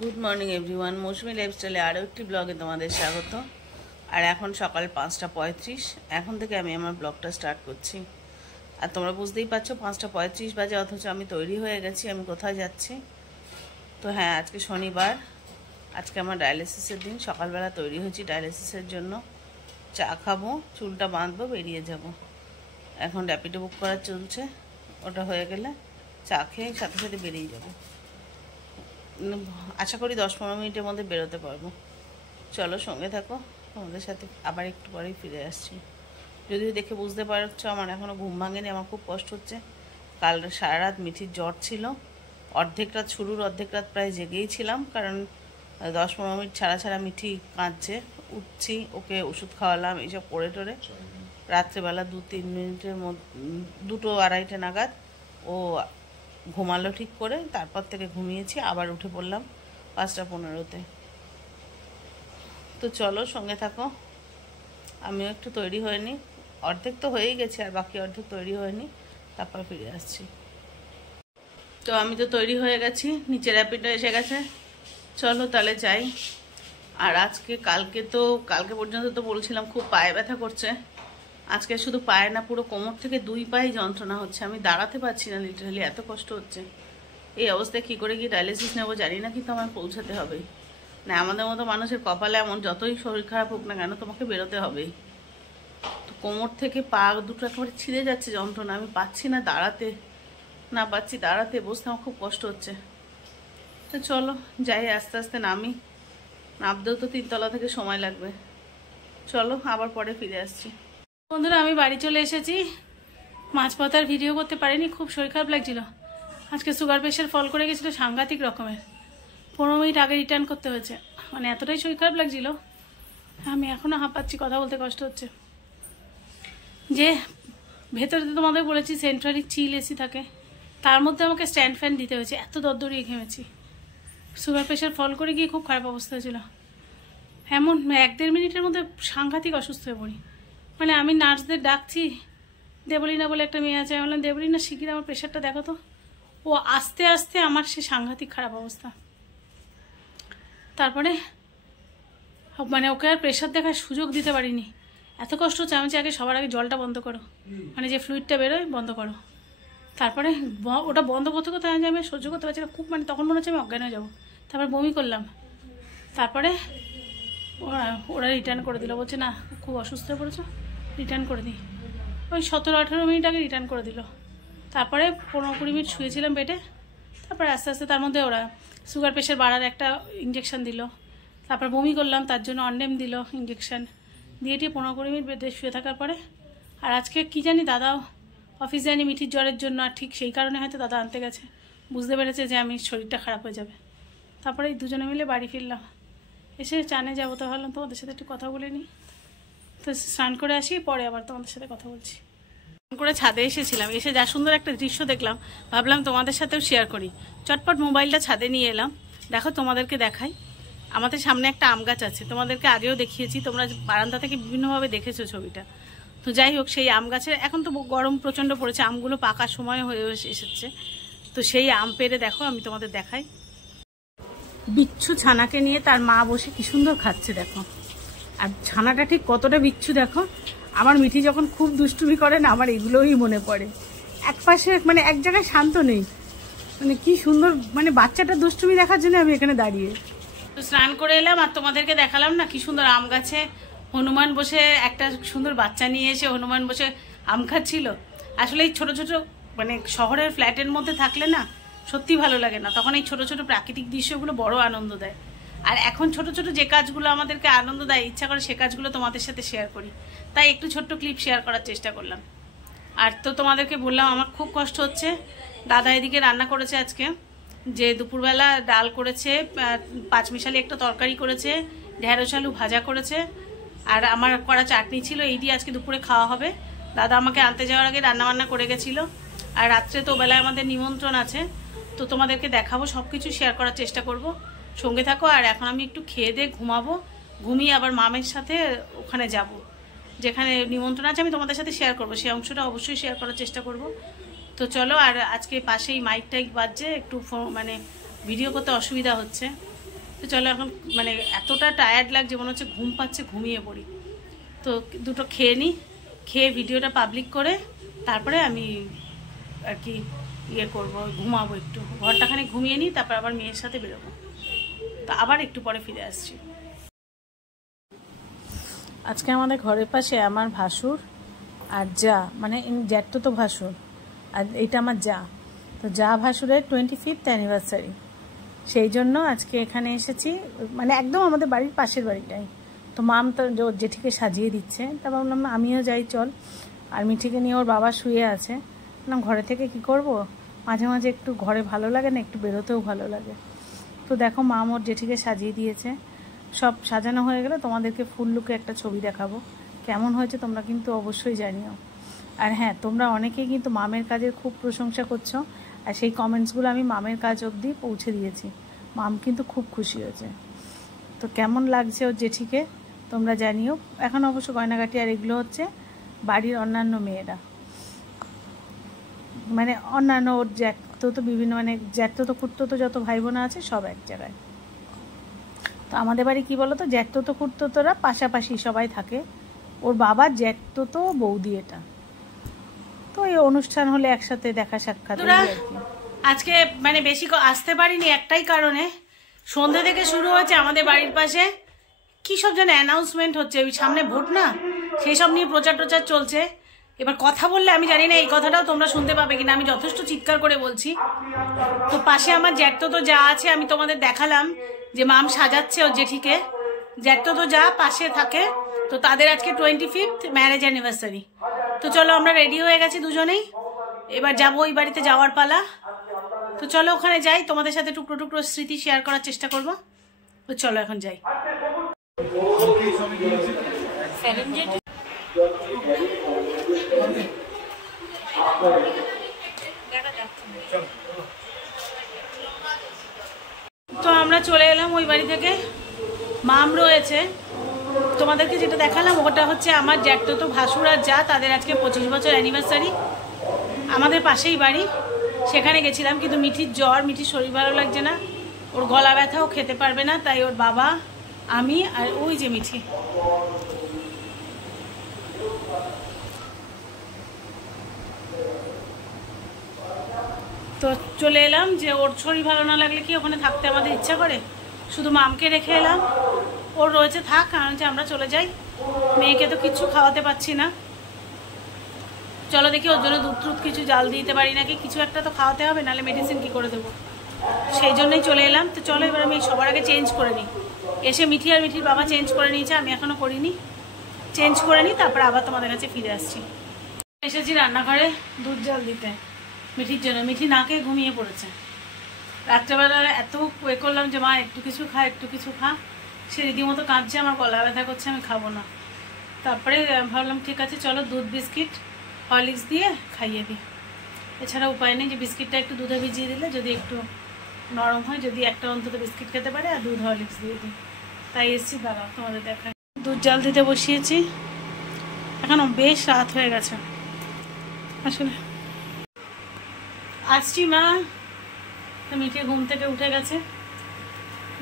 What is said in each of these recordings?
Good morning everyone, মৌসুমি লাইফস্টাইলে আরও একটি ব্লগে তোমাদের স্বাগত। আর এখন সকাল 5:35, এখন থেকে আমি আমার ব্লগটা স্টার্ট করছি। আর তোমরা বুঝতেই পারছো 5:35 বাজে, অথচ আমি তৈরি হয়ে গেছি। আমি কোথায় যাচ্ছি? তো হ্যাঁ, আজকে শনিবার, আজকে আমার ডায়ালিসিসের দিন। সকালবেলা তৈরি হয়েছি ডায়ালিসিসের জন্য। চা খাবো, চুলটা বাঁধবো, বেরিয়ে যাব। এখন র্যাপিডো বুক করা চলছে, ওটা হয়ে গেলে চা খেয়ে সাথে সাথে বেরিয়ে যাবো। আশা করি 10-15 মিনিটের মধ্যে বেরোতে পারবো। চলো সঙ্গে থাকো, তোমাদের সাথে আবার একটু পরেই ফিরে আসছি। যদিও দেখে বুঝতে পারছো আমার এখনও ঘুম ভাঙেনি, আমার খুব কষ্ট হচ্ছে। কাল সারা রাত মিঠির জ্বর ছিল, অর্ধেক রাত শুরুর অর্ধেক রাত প্রায় জেগেই ছিলাম, কারণ 10-15 মিনিট ছাড়া ছাড়া মিঠি কাঁদছে। উঠছি, ওকে ওষুধ খাওয়ালাম, এইসব করে টোরে রাত্রেবেলা 2-3 মিনিটের মধ্যে 2-2:30 নাগাদ ও ঘুমালো ঠিক করে। তারপর থেকে ঘুমিয়েছি, আবার উঠে পড়লাম 5:15-তে। তো চলো সঙ্গে থাকো, আমিও একটু তৈরি হয়নি, অর্ধেক তো হয়েই গেছে, আর বাকি অর্ধেক তৈরি হয়নি, তারপর ফিরে আসছি। তো আমি তো তৈরি হয়ে গেছি, নিচে র্যাপিডো এসে গেছে। চলো তাহলে যাই। আর কালকে পর্যন্ত তো বলছিলাম খুব পায়ে ব্যথা করছে। আজকে শুধু পায়ে না, পুরো কোমর থেকে 2 পায়ে যন্ত্রণা হচ্ছে। আমি দাঁড়াতে পারছি না, লিটারালি এত কষ্ট হচ্ছে। এই অবস্থায় কী করে গিয়ে ডায়ালিসিস নেবো জানি না, কিন্তু আমার পৌঁছাতে হবেই। না, আমাদের মতো মানুষের কপালে এমন, যতই শরীর খারাপ হোক না কেন, তোমাকে বেরোতে হবেই। তো কোমর থেকে পা দুটো একেবারে ছিঁড়ে যাচ্ছে যন্ত্রণা। আমি পাচ্ছি না দাঁড়াতে, বসতে আমার খুব কষ্ট হচ্ছে। তো চলো যাই, আস্তে আস্তে নামতেও তো 3 তলা থেকে সময় লাগবে। চলো আবার পরে ফিরে আসছি। বন্ধুরা, আমি বাড়ি চলে এসেছি। মাঝপথার ভিডিও করতে পারিনি, খুব শরীর খারাপ লাগছিল। আজকে সুগার প্রেশার ফল করে গেছিল সাংঘাতিক রকমের। 15 মিনিট আগে রিটার্ন করতে হয়েছে, মানে এতটাই শরীর খারাপ লাগছিল। আমি এখনও হাঁপাচ্ছি, কথা বলতে কষ্ট হচ্ছে। যে ভেতরে তো তোমাদের বলেছি সেন্ট্রালি চিল এসি থাকে, তার মধ্যে আমাকে স্ট্যান্ড ফ্যান দিতে হয়েছে, এত দরদরিয়ে ঘেমেছি। সুগার প্রেশার ফল করে গিয়ে খুব খারাপ অবস্থা হয়েছিল। এমন 1-1.5 মিনিটের মধ্যে সাংঘাতিক অসুস্থ হয়ে পড়ি। মানে আমি নার্সদের ডাকছি, দেবলীনা বলে একটা মেয়ে আছে, আমি বললাম দেবলীনা শিগগির আমার প্রেশারটা দেখো তো। ও আস্তে আস্তে আমার সে সাংঘাতিক খারাপ অবস্থা। তারপরে মানে ওকে আর প্রেশার দেখার সুযোগ দিতে পারিনি, এত কষ্ট হচ্ছে। আমি আগে সবার আগে জলটা বন্ধ করো, মানে যে ফ্লুইডটা বেরোয় বন্ধ করো। তারপরে ওটা বন্ধ করতে করতে আমি সহ্য করতে পারছি না, খুব মানে তখন মনে হচ্ছে আমি অজ্ঞান হয়ে যাবো। তারপর বমি করলাম। তারপরে ওরা রিটার্ন করে দিল, বলছে না খুব অসুস্থ হয়ে পড়েছো, রিটার্ন করে দিই। ওই 17-18 মিনিট আগে রিটার্ন করে দিল। তারপরে 15-20 মিনিট শুয়েছিলাম বেডে। তারপরে আস্তে আস্তে তার মধ্যে ওরা সুগার প্রেশার বাড়ার একটা ইঞ্জেকশন দিল। তারপর বমি করলাম, তার জন্য অনডেম দিল ইঞ্জেকশন দিয়ে 15-20 মিনিট বেডে শুয়ে থাকার পরে। আর আজকে কি জানি দাদাও অফিস যায়নি মিঠির জ্বরের জন্য, আর ঠিক সেই কারণে হয়তো দাদা আনতে গেছে, বুঝতে পেরেছে যে আমি শরীরটা খারাপ হয়ে যাবে। তারপরে এই দুজনে মিলে বাড়ি ফিরলাম। এসে চানে যাবো, তো ভাবলাম তোমাদের সাথে একটু কথা বলে নিই। তো স্নান করে আসি, পরে আবার তোমাদের সাথে কথা বলছি। স্নান করে ছাদে এসেছিলাম, এসে যা সুন্দর একটা দৃশ্য দেখলাম, ভাবলাম তোমাদের সাথেও শেয়ার করি। চটপট মোবাইলটা ছাদে নিয়ে এলাম। দেখো তোমাদেরকে দেখাই, আমাদের সামনে একটা আম গাছ আছে, তোমাদেরকে আগেও দেখিয়েছি, তোমরা বারান্দা থেকে বিভিন্নভাবে দেখেছো ছবিটা। তো যাই হোক, সেই আম গাছের এখন তো গরম প্রচণ্ড পড়েছে, আমগুলো পাকার সময় হয়ে এসেছে। তো সেই আম পেড়ে দেখো আমি তোমাদের দেখাই। বিচ্ছু ছানাকে নিয়ে তার মা বসে কি সুন্দর খাচ্ছে দেখো। আর ছানাটা ঠিক কতটা বিচ্ছু দেখো। আমার মিঠি যখন খুব দুষ্টুমি করে না, আমার এগুলোই মনে পড়ে। এক পাশে মানে এক জায়গায় শান্ত নেই, মানে কি সুন্দর, মানে বাচ্চাটা দুষ্টুমি দেখার জন্য আমি এখানে দাঁড়িয়ে। তো স্নান করে এলাম, আর তোমাদেরকে দেখালাম না কি সুন্দর আম গাছে হনুমান বসে, একটা সুন্দর বাচ্চা নিয়ে এসে হনুমান বসে আম খাচ্ছিল। আসলে এই ছোটো ছোটো মানে শহরের ফ্ল্যাটের মধ্যে থাকলে না সত্যি ভালো লাগে না, তখন এই ছোটো ছোটো প্রাকৃতিক দৃশ্যগুলো বড় আনন্দ দেয়। আর এখন ছোট ছোট যে কাজগুলো আমাদেরকে আনন্দ দেয়, ইচ্ছা করে সে কাজগুলো তোমাদের সাথে শেয়ার করি, তাই একটু ছোট্ট ক্লিপ শেয়ার করার চেষ্টা করলাম। আর তো তোমাদেরকে বললাম আমার খুব কষ্ট হচ্ছে। দাদা এদিকে রান্না করেছে আজকে, যে দুপুরবেলা ডাল করেছে, 5 মিশালি একটা তরকারি করেছে, ঢেঁড়স আলু ভাজা করেছে, আর আমার করা চাটনি ছিল। এই দিয়ে আজকে দুপুরে খাওয়া হবে। দাদা আমাকে আনতে যাওয়ার আগে রান্নাবান্না করে গেছিলো। আর রাত্রে তো বেলায় আমাদের নিমন্ত্রণ আছে, তো তোমাদেরকে দেখাবো, সব কিছু শেয়ার করার চেষ্টা করব, সঙ্গে থাকো। আর এখন আমি একটু খেয়ে দিয়ে ঘুমাবো, ঘুমিয়ে আবার মামের সাথে ওখানে যাব, যেখানে নিমন্ত্রণ আছে আমি তোমাদের সাথে শেয়ার করব, সেই অংশটা অবশ্যই শেয়ার করার চেষ্টা করব। তো চলো। আর আজকে পাশেই মাইক টাইক বাজছে, একটু মানে ভিডিও করতে অসুবিধা হচ্ছে, তো চলো এখন মানে এতটা টায়ার্ড লাগছে, মনে হচ্ছে ঘুম পাচ্ছে, ঘুমিয়ে পড়ি। তো দুটো খেয়ে নিই, খেয়ে ভিডিওটা পাবলিক করে তারপরে আমি আর কি ইয়ে করবো, ঘুমাবো, একটু ঘরটাখানে ঘুমিয়ে নিই, তারপর আবার মেয়ের সাথে বেরোবো। তো আবার একটু পরে ফিরে আসছি। আজকে আমাদের ঘরের পাশে আমার ভাসুর আর যা, মানে জ্যাঠতো তো ভাসুর, আর এটা আমার যা, তো যা ভাসুরের 25th অ্যানিভার্সারি, সেই জন্য আজকে এখানে এসেছি, মানে একদম আমাদের বাড়ির পাশের বাড়িটাই। তো মাম তো জেঠিকে সাজিয়ে দিচ্ছে, তা ভাবলাম আমিও যাই চল। আর মিঠিকে নিয়ে ওর বাবা শুয়ে আছে, বললাম ঘরে থেকে কি করব, মাঝে মাঝে একটু ঘরে ভালো লাগে না, একটু বেরোতেও ভালো লাগে। তো দেখো মাম ওর জেঠিকে সাজিয়ে দিয়েছে, সব সাজানো হয়ে গেলে তোমাদেরকে ফুল লুকে একটা ছবি দেখাবো, কেমন হয়েছে তোমরা কিন্তু অবশ্যই জানিও। আর হ্যাঁ, তোমরা অনেকেই কিন্তু মামের কাজের খুব প্রশংসা করছো, আর সেই কমেন্টসগুলো আমি মামের কাজ অবধি পৌঁছে দিয়েছি। মাম কিন্তু খুব খুশি হয়েছে। তো কেমন লাগছে ওর জেঠিকে তোমরা জানিও। এখন অবশ্য গয়নাগাটি আর এগুলো হচ্ছে বাড়ির অন্যান্য মেয়েরা, মানে অন্যান্য ওর জ্যাঠতো তো বিভিন্ন, মানে জ্যাঠতো তো খুঁড়তো তো যত ভাই বোনা আছে সব এক জায়গায়। তো আমাদের বাড়ি কী বলো তো, জ্যাঠতো তো খুঁড়তো তোরা পাশাপাশি সবাই থাকে, ওর বাবার জ্যাঠতো তো বৌদি এটা। তো এই অনুষ্ঠান হলে একসাথে দেখা সাক্ষাৎ। আজকে মানে বেশি আসতে পারিনি একটাই কারণে, সন্ধ্যে থেকে শুরু হয়েছে আমাদের বাড়ির পাশে কী সব যেন অ্যানাউন্সমেন্ট হচ্ছে, ওই সামনে ভোট না, সেই সব নিয়ে প্রচার টোচার চলছে। এবার কথা বললে আমি জানি না এই কথাটাও তোমরা শুনতে পাবে কিনা, আমি যথেষ্ট চিৎকার করে বলছি। তো পাশে আমার জ্যাঠতো তো যা আছে, আমি তোমাদের দেখালাম যে মাম সাজাচ্ছে ওর জেঠিকে, জ্যাঠতো তো যা পাশে থাকে, তো তাদের আজকে 25th ম্যারেজ অ্যানিভার্সারি। তো চলো আমরা রেডি হয়ে গেছি দুজনেই, এবার যাবো ওই বাড়িতে যাওয়ার পালা। তো চলো ওখানে যাই, তোমাদের সাথে টুকরো টুকরো স্মৃতি শেয়ার করার চেষ্টা করবো। তো চলো এখন যাই। তো আমরা চলে এলাম ওই বাড়ি থেকে, মাম রয়েছে। তোমাদেরকে যেটা দেখালাম ওটা হচ্ছে আমার জ্যাঠতো তো ভাসুর আর যা, তাদের আজকে 25 বছর অ্যানিভার্সারি, আমাদের পাশেই বাড়ি। সেখানে গেছিলাম, কিন্তু মিঠির জ্বর, মিঠির শরীর ভালো লাগছে না, ওর গলা ব্যথাও খেতে পারবে না, তাই ওর বাবা, আমি আর ওই যে মিঠি। তো চলে এলাম, যে ওর শরীর ভালো না লাগলে কি ওখানে থাকতে আমাদের ইচ্ছা করে, শুধু মামকে রেখে এলাম, ওর রয়েছে থাক, কারণ যে আমরা চলে যাই, মেয়েকে তো কিচ্ছু খাওয়াতে পারছি না। চলো দেখি ওর জন্য দুধ টুধ কিছু জাল দিতে পারি নাকি, কিছু একটা তো খাওয়াতে হবে, নাহলে মেডিসিন কি করে দেবো, সেই জন্যই চলে এলাম। তো চলো এবার আমি সবার আগে চেঞ্জ করে নিই, এসে মিঠি আর মিঠির বাবা চেঞ্জ করে নিয়েছে, আমি এখনও করিনি, চেঞ্জ করে নিই, তারপর আবার তোমাদের কাছে ফিরে আসছি। এসেছি রান্নাঘরে দুধ জাল দিতে মিঠির জন্য, মিঠি নাকে ঘুমিয়ে পড়েছে। রাত্রেবেলা এত এ করলাম যে মা একটু কিছু খা, একটু কিছু খা, সে রীতিমতো কাঁদছে, আমার গলা ব্যথা করছে, আমি খাবো না। তারপরে ভাবলাম ঠিক আছে চলো দুধ বিস্কিট হরলিক্স দিয়ে খাইয়ে দিই, এছাড়া উপায় নেই, যে বিস্কিটটা একটু দুধে ভিজিয়ে দিলে যদি একটু নরম হয়, যদি একটা অন্তত বিস্কিট খেতে পারে, আর দুধ হরলিক্স দিয়ে দিই। তাই এসছি, দাঁড়াও তোমাদের দেখায়। দুধ জাল দিতে বসিয়েছি, এখনও বেশ রাত হয়ে গেছে আসলে। আসছি মা, মিঠে ঘুম থেকে উঠে গেছে,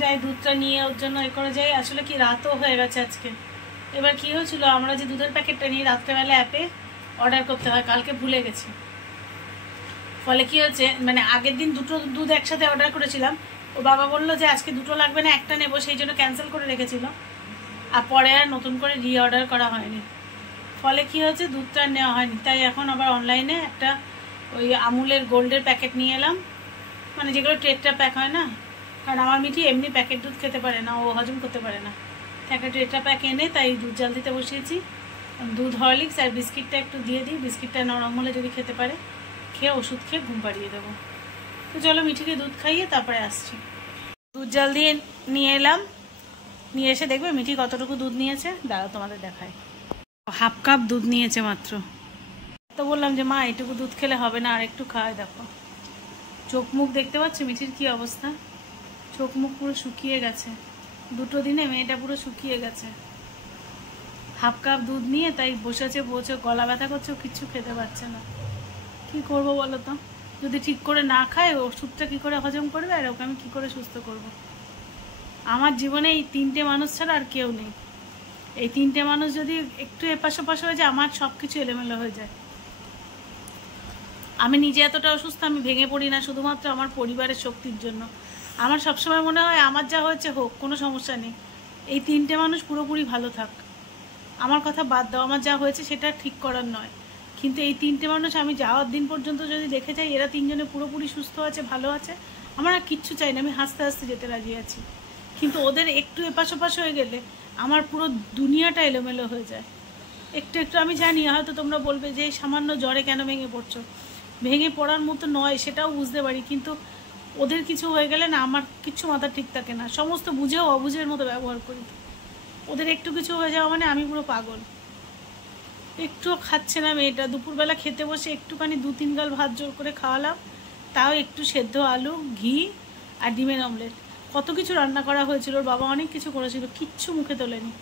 যাই দুধটা নিয়ে ওর জন্য এ করে যাই। আসলে কি রাতও হয়ে গেছে আজকে। এবার কি হয়েছিল, আমরা যে দুধের প্যাকেটটা নিয়ে রাত্রেবেলা অ্যাপে অর্ডার করতে হয়, কালকে ভুলে গেছি, ফলে কি হয়েছে, মানে আগের দিন দুটো দুধ একসাথে অর্ডার করেছিলাম, ও বাবা বললো যে আজকে দুটো লাগবে না, একটা নেবো, সেই জন্য ক্যান্সেল করে রেখেছিল, আর পরে আর নতুন করে রিঅর্ডার করা হয়নি, ফলে কি হয়েছে দুধটা আর নেওয়া হয়নি। তাই এখন আবার অনলাইনে একটা ওই আমুলের গোল্ডের প্যাকেট নিয়ে এলাম, মানে যেগুলো টেট্রা প্যাক হয় না, কারণ আমার মিঠি এমনি প্যাকেট দুধ খেতে পারে না, ও হজম করতে পারে না, একটা টেট্রা প্যাক এনে তাই দুধ জাল দিতে বসিয়েছি। দুধ হরলিক্স আর বিস্কিটটা একটু দিয়ে দিই, বিস্কিটটা নরম হলে যদি খেতে পারে, খেয়ে ওষুধ খেয়ে ঘুম পাড়িয়ে দেবো। তো চলো মিঠিকে দুধ খাইয়ে তারপরে আসছি। দুধ জাল দিয়ে নিয়ে এলাম, নিয়ে এসে দেখবে মিঠি কতটুকু দুধ নিয়েছে, দাঁড়াও তোমাদের দেখায়। হাফ কাপ দুধ নিয়েছে মাত্র। তো বললাম যে মা এটুকু দুধ খেলে হবে না, আর একটু খাওয়াই। দেখো চোখ মুখ দেখতে পাচ্ছ মিঠির কি অবস্থা, চোখ মুখ পুরো শুকিয়ে গেছে, দুটো দিনে মেয়েটা পুরো শুকিয়ে গেছে। হাফ কাপ দুধ নিয়ে তাই বসেছে, গলা ব্যথা করছে, কিচ্ছু খেতে পারছে না। কি করব বলো তো, যদি ঠিক করে না খায় ওষুধটা কি করে হজম করবে, আর ওকে আমি কি করে সুস্থ করব। আমার জীবনে এই 3টে মানুষ ছাড়া আর কেউ নেই। এই 3টে মানুষ যদি একটু এপাশ ওপাশ হয়ে যায়, আমার সব কিছু এলোমেলো হয়ে যায়। আমি নিজে এতটা অসুস্থ, আমি ভেঙে পড়ি না শুধুমাত্র আমার পরিবারের শক্তির জন্য। আমার সবসময় মনে হয় আমার যা হয়েছে হোক, কোনো সমস্যা নেই, এই 3টে মানুষ পুরোপুরি ভালো থাক। আমার কথা বাদ দাও, আমার যা হয়েছে সেটা ঠিক করার নয়, কিন্তু এই 3টে মানুষ আমি যাওয়ার দিন পর্যন্ত যদি দেখে যাই এরা 3জনে পুরোপুরি সুস্থ আছে, ভালো আছে, আমার আর কিচ্ছু চাই না, আমি হাসতে হাসতে যেতে রাজি আছি। কিন্তু ওদের একটু এপাশ ওপাশ হয়ে গেলে আমার পুরো দুনিয়াটা এলোমেলো হয়ে যায়। একটু একটু আমি জানি হয়তো তোমরা বলবে যে এই সামান্য জ্বরে কেন ভেঙে পড়ছো, ভেঙে পড়ার মতো নয় সেটাও বুঝতে পারি, কিন্তু ওদের কিছু হয়ে গেলে না আমার কিচ্ছু মাথা ঠিক থাকে না, সমস্ত বুঝেও অবুঝের মতো ব্যবহার করি। ওদের একটু কিছু হয়ে যাওয়া মানে আমি পুরো পাগল। একটুও খাচ্ছে না মেয়েটা, দুপুরবেলা খেতে বসে একটুখানি 2-3 গাল ভাত জোর করে খাওয়ালাম, তাও একটু সেদ্ধ আলু, ঘি আর ডিমের অমলেট। কত কিছু রান্না করা হয়েছিল, ওর বাবা অনেক কিছু করেছিল, কিচ্ছু মুখে তোলেনি।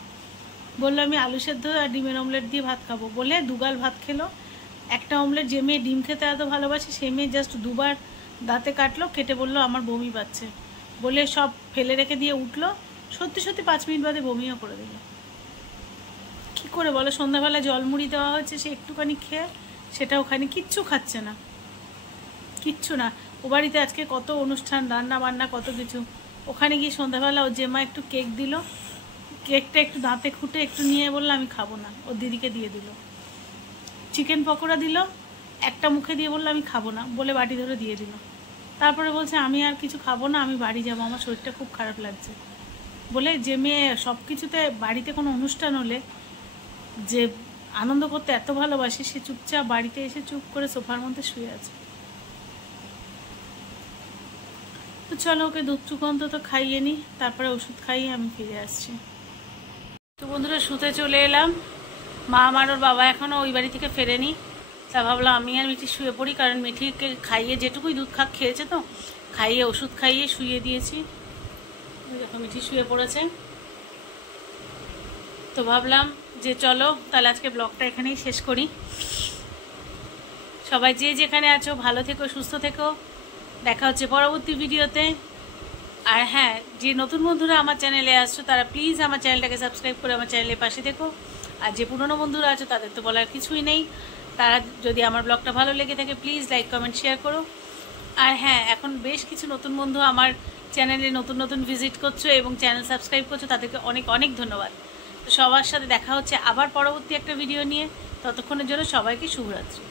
বললো আমি আলু সেদ্ধ আর ডিমের অমলেট দিয়ে ভাত খাবো বলে 2 গাল ভাত খেলো। একটা অমলেট, যে মেয়ে ডিম খেতে এত ভালোবাসে সেই মেয়ে জাস্ট 2বার দাঁতে কাটলো, কেটে বললো আমার বমি পাচ্ছে বলে সব ফেলে রেখে দিয়ে উঠলো। সত্যি সত্যি 5 মিনিট বাদে বমিও করে দিল। কী করে বলো? সন্ধ্যাবেলা জলমুড়ি দেওয়া হয়েছে, সে একটুখানি খেয়ে সেটা ওখানে কিচ্ছু খাচ্ছে না, কিচ্ছু না। ও বাড়িতে আজকে কত অনুষ্ঠান, রান্না বান্না, কত কিছু। ওখানে গিয়ে সন্ধ্যাবেলা ওর জেমা একটু কেক দিল, কেকটা একটু দাঁতে খুঁটে একটু নিয়ে বললো আমি খাবো না, ওর দিদিকে দিয়ে দিল। চিকেন পকোড়া দিল, একটা মুখে দিয়ে বললো আমি খাবো না বলে বাটি ধরে দিয়ে দিল। তারপরে বলছে আমি আর কিছু খাবো না, আমি বাড়ি যাবো, আমার শরীরটা খুব খারাপ লাগছে বলে। যে মেয়ে সব কিছুতে, বাড়িতে কোনো অনুষ্ঠান হলে যে আনন্দ করতে এত ভালোবাসে, সে চুপচাপ বাড়িতে এসে চুপ করে সোফার মধ্যে শুয়ে আছে। তো চলো ওকে দুধটুকু অন্তত খাইয়ে নিই, তারপরে ওষুধ খাইয়ে আমি ফিরে আসছি। তো বন্ধুরা শুতে চলে এলাম। মা আমার ওর বাবা এখনও ওই বাড়ি থেকে ফেরেনি, তা ভাবলাম আমি আর মিঠি শুয়ে পড়ি, কারণ মিঠিকে খাইয়ে যেটুকুই দুধ খেয়েছে তো খাইয়ে ওষুধ খাইয়ে শুয়ে দিয়েছি। দেখো মিঠি শুয়ে পড়েছে। তো ভাবলাম যে চলো তাহলে আজকে ব্লগটা এখানেই শেষ করি। সবাই যে যেখানে আছো ভালো থেকো, সুস্থ থেকো, দেখা হচ্ছে পরবর্তী ভিডিওতে। আর হ্যাঁ, যে নতুন বন্ধুরা আমার চ্যানেলে আসছো তারা প্লিজ আমার চ্যানেলটাকে সাবস্ক্রাইব করে আমার চ্যানেলের পাশে থেকো। আর যে পুরনো বন্ধুরা আছো তাদের তো বলার কিছুই নেই, তারা যদি আমার ব্লগটা ভালো লেগে থাকে প্লিজ লাইক কমেন্ট শেয়ার করো। আর হ্যাঁ, এখন বেশ কিছু নতুন বন্ধু আমার চ্যানেলে নতুন নতুন ভিজিট করছো এবং চ্যানেল সাবস্ক্রাইব করছো, তাদেরকে অনেক অনেক ধন্যবাদ। তো সবার সাথে দেখা হচ্ছে আবার পরবর্তী একটা ভিডিও নিয়ে, ততক্ষণের জন্য সবাইকে শুভরাত্রি।